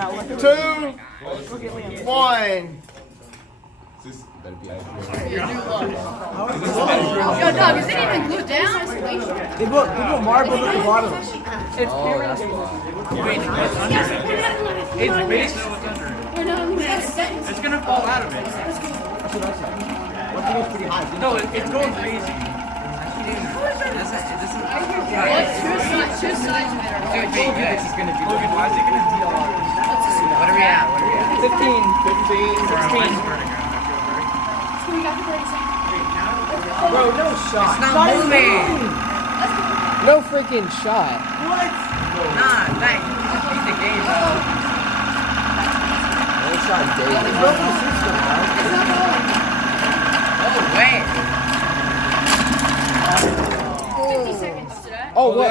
2, 1. Yo, dog, is it even glued down? They put marble at the bottom. It's base. It's gonna fall out of it. One thing is pretty high. No, it's going crazy. Two sides of it are Logan, why is it gonna be all? What are we at? 15. 16. Bro, no shot. It's not moving. No freaking shot. What? Nah, thanks. Beat the game. No shot, David. Oh, wait. 50 seconds today. Oh, what?